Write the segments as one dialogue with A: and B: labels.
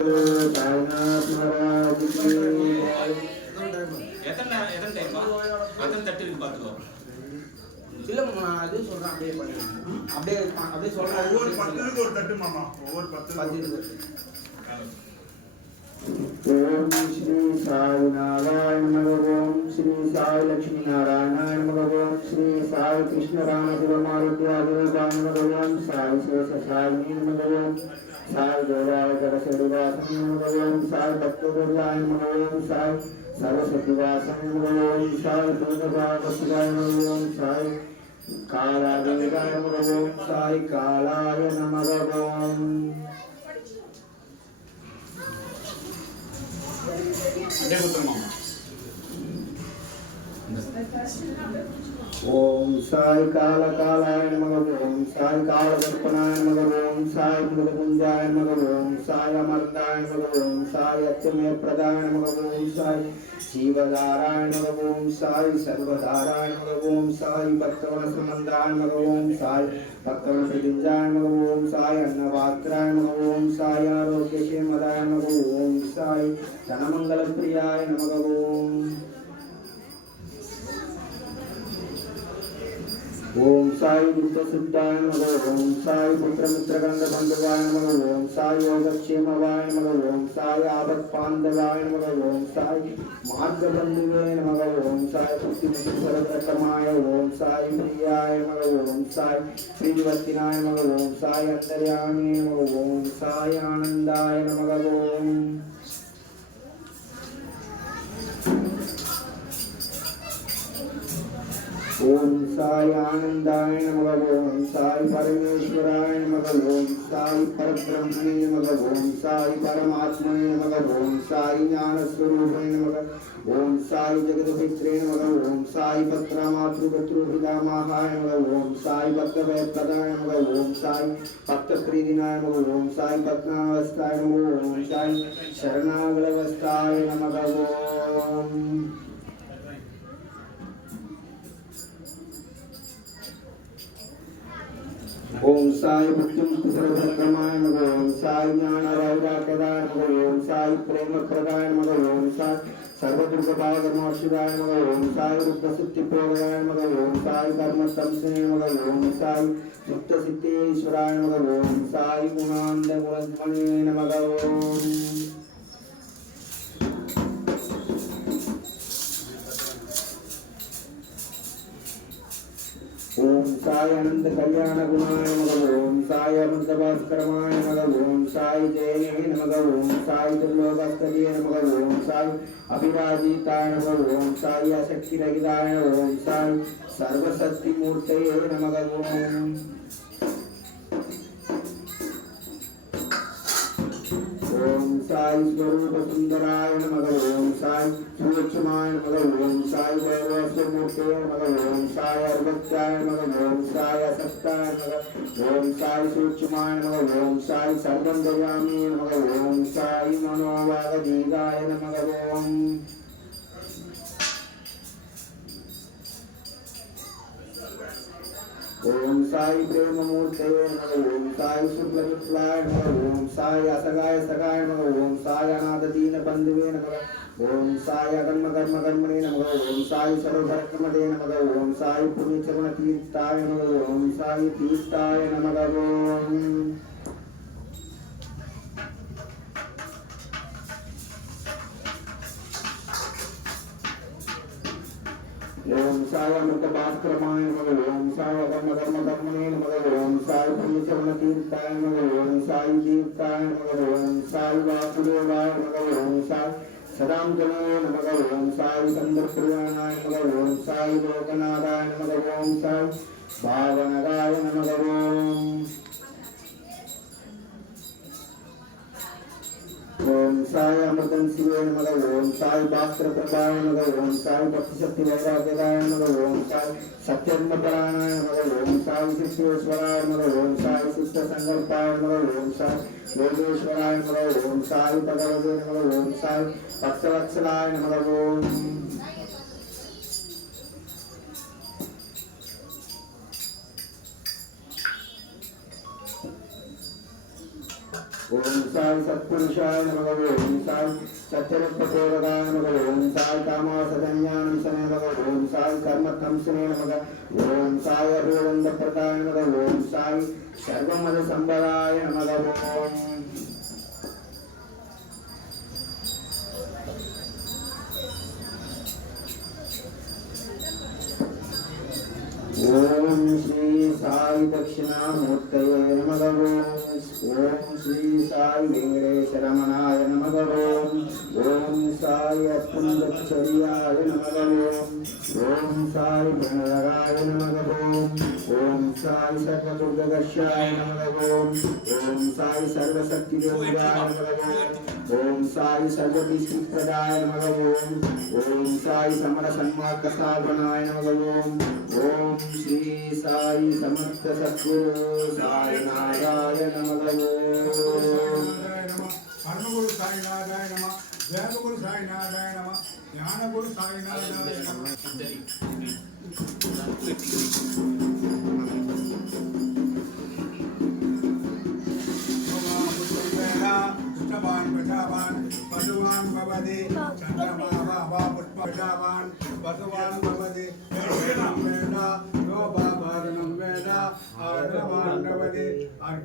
A: அதே ஸ்ரீ சாய் நாராயண நமக ஸ்ரீ சாய் லட்சுமி சாய் கிருஷ்ண ராம சிவமாருத்யாதிவேதாய சாய் தேவாய சரஸ்வதிவாசம் முழுவதும் சாய் பக்தகுருவாய் முழுவதும் சாய் சரஸ்வதிவாசம் முழுவதும் சாய் சூதபாபசிவாய் முழுவதும் சாய் காலாதேகாய முழுவதும் சாய் காலாய நமதோம் அப்படியே கொடுத்துருமா ఓం సాయి కాల కాలాయ మగ ఓం సాయి కాల దర్పణాయ మగ ఓం సాయి మృగపుంజాయ మగ ఓం సాయి అమర్దాయ మగ ఓం సాయి అత్యమే ప్రదాయ మగ ఓం సాయి జీవధారాయ మగ ఓం సాయి సర్వధారాయ మగ ఓం సాయి భక్తవన సమందాయ మగ ఓం సాయి భక్తవన సృజింజాయ మగ ఓం సాయి అన్నపాత్రాయ మగ ఓం సాయి ఆరోగ్య క్షేమదాయ మగ ఓం సాయి ధనమంగళ ప్రియాయ మగ ఓం ओम साई दुर्ग सिद्धाय नमः ओम साई पुत्र मित्र गंध बंधुवाय नमः ओम साई योगक्षेमवाय नमः ओम साई आपद पांडवाय नमः ओम साई मार्ग बंधुवे नमः ओम साई पुष्टि सरदकमाय ओम साई प्रियाय नमः ओम साई प्रियवतिनाय नमः ओम साई अंतर्यामी नमः ओम साई आनंदाय नमः ओम ओम साई आनंदाय नमः ओम साई परमेश्वराय नमः ओम साई परब्रह्मणे नमः ओम साई परमात्मने नमः ओम साई ज्ञान स्वरूपे नमः ओम साई जगदपित्रे नमः ओम साई पत्रा मातृपितृपितामहाय नमः ओम साई भक्तवैपदाय नमः ओम साई भक्तप्रीतिनाय नमः ओम साई पद्मावस्थाय ஓம் சாய் புத்தியம் குசரபங்கமாய நமக ஓம் சாய் ஞான ரௌராக்கதாய நமக ஓம் சாய் பிரேம பிரதாய நமக ஓம் சாய் சர்வதுர்கபாய கர்மாஷிதாய நமக ஓம் சாய் ருத்த சித்தி போகாய நமக ஓம் சாய் கர்ம சம்சே நமக ஓம் சாய் முக்த சித்தேஸ்வராய நமக ஓம் சாய் குணாந்த குணத்மனே நமக ஓம் नमः ओम ओम साई आनंद कल्याण गुणाय नमः ओम साई अमृत भास्करमाय नमः ओम साई जय नमः ओम साई दुर्लोकस्तरीय नमः ओम साई अभिराजिताय नमः ओम साई अशक्ति रहिताय ओम साई സായി സ്വരൂപസുന്ദരായ നമക ഓം സായി സുലക്ഷ്യമായ നമക ഓം സായി ഭൈരവസ്വമൂർത്തയ നമക ഓം സായ അർഭക്തായ നമക ഓം സായ അസക്തായ നമക ഓം സായി സൂക്ഷ്മായ നമക ഓം സായി സർവം ദയാമി നമക ഓം സായി മനോവാഗ ദീകായ നമക ഓം ओम साई प्रेम मूर्ते ओम साई शुक्ल विप्लाय ओम साई असगाय सगाय नमः, ओम साई अनाथ दीन बंधुवे नमः, ओम साई अकर्म कर्म कर्मणे नमः, ओम साई सर्वभरक्रमते नमः, ओम साई पुण्य चरण तीर्थाय नमः, ओम साई तीर्थाय नमः, ओम। ओम साई अमृत भास्करमाय नमः, ओम సాయి ధర్మ ధర్మ ధర్మనే మొదలు ఓం సాయి పరమశరణ తీర్థాయ మొదలు ఓం సాయి తీర్థాయ మొదలు ఓం సాయి వాసుదేవాయ మొదలు ఓం సాయి సదాంజనే మొదలు ఓం సాయి చంద్రప్రియాణాయ మొదలు ఓం సాయి లోకనాథాయ మొదలు ఓం సాయి భావనరాయ మొదలు ఓం साई अमृतम शिवे नमः। ओम साई भास्कर प्रभाय नमः। ओम साई भक्तिशक्ति वैराग्यय नमः। ओम साई सत्यम परायणाय नमः। ओम साई सिद्धेश्वराय नमः। ओम साई सिद्ध संकल्पाय नमः। ओम साई योगेश्वराय नमः। ओम साई भगवते नमः। ओम साई भक्तवत्सलाय नमः। ओम మనుషాయ నమగోం సాయి సత్యరత్నపూరగాయ నమగోం సాయి కామాసన్యానం సనే నమగోం సాయి కర్మకంసనే నమగ ఓం సాయి అభివంద ప్రదాయ సర్వమద సంబరాయ నమగోం साय पुण्यक्षर्याय नमः ॐ साय भगवाय नमः ॐ साय सर्वदुर्गदश्याय नमः ॐ साय सर्वशक्तिदेवाय नमः ओम साय सर्वविष्णुप्रदाय नमः ओम साय समरसन्मार्गसाधनाय नमः ओम श्री साई समर्थ सद्गुरु साई नारायण नमः।
B: ओम हरनुगुरु नारायण नमः। வேதகுரு சாய்நாதாய நம ஞானகுரு சாய்நாதாய நம புஷ்டவான் பிரஜாவான் பசுவான் பவதி சந்திரமாவா புஷ்பஜாவான் பசுவான்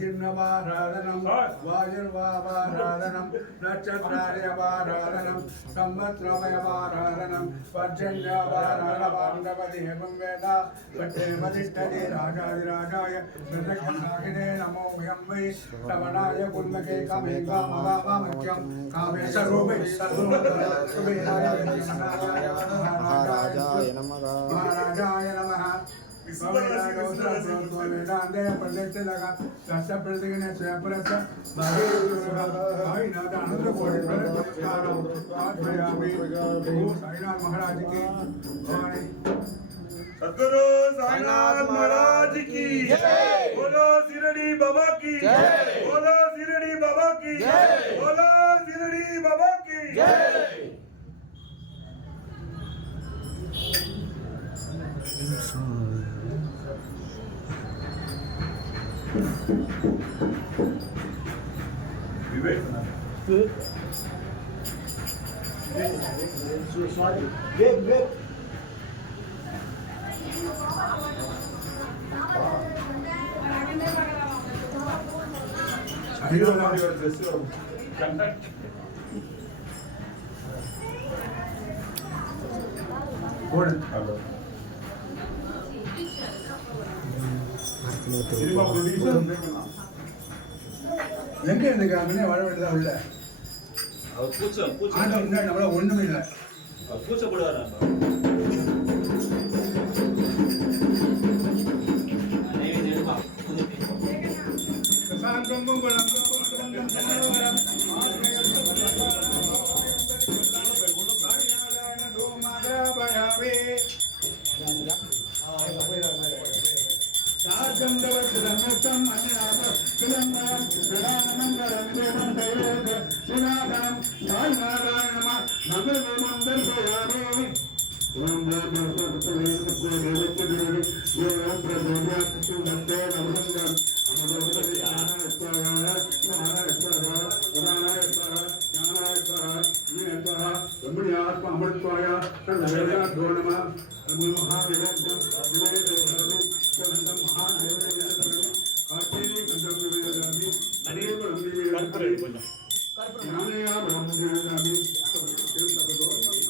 B: అర్ఘిన్నవారాధనం వాయుర్వారాధనం నక్షత్రార్యవారాధనం సంవత్సరమయవారాధనం పర్జన్యవారాధనవాండవతి హేమం వేద పట్టేమతిష్టది రాజాదిరాజాయ నృతకృష్ణాగినే నమో భయం వై శ్రవణాయ పుణ్యకే కామే కామవామఖ్యం కామే సర్వే మహారాజాయ నమః మహారాజాయ నమః ರಸಪ್ರತಿಗಿನ ಸ್ವಯಂಪ್ರಸ ಸಾಯಿನಾಥ ಅನಂತಕೋಟಿ ಪುರಸ್ಕಾರ ಸಾಯಿನಾಥ್ ಮಹಾರಾಜ್ ಕಿ सदगुरु साईनाथ महाराज की बोलो सिरडी बाबा की बोलो सिरडी बाबा की बोलो सिरडी बाबा की yaptığı ve ve Bir önemli ötesi olmuş. Buyurun. Pardon. எங்கே இருந்துக்கிறாங்கன்னே வாழ வேண்டியதாக இல்லை அவர் பூச்சை பூச்சை ஆண்டவர் முன்னாடி நம்மளால் ஒன்றுமே இல்லை. அவர் பூச்சை போடுவார் ये ओम ब्रह्मण्या चतुर्भक्ते नमस्कार नमस्कार स्वाहा स्वाहा स्वाहा उदाहरण स्वाहा ज्ञानाय स्वाहा विनय स्वाहा ब्रह्मण्य आत्मा अमृत स्वाहा तदेवया धो नमः महादेवं देवदेवं तदं महादेवं काटेनि गंधं विवेदामि नरिये ब्रह्मणि विवेदामि कर्पणं ज्ञानया ब्रह्मण्या दामि सर्वं सर्वदो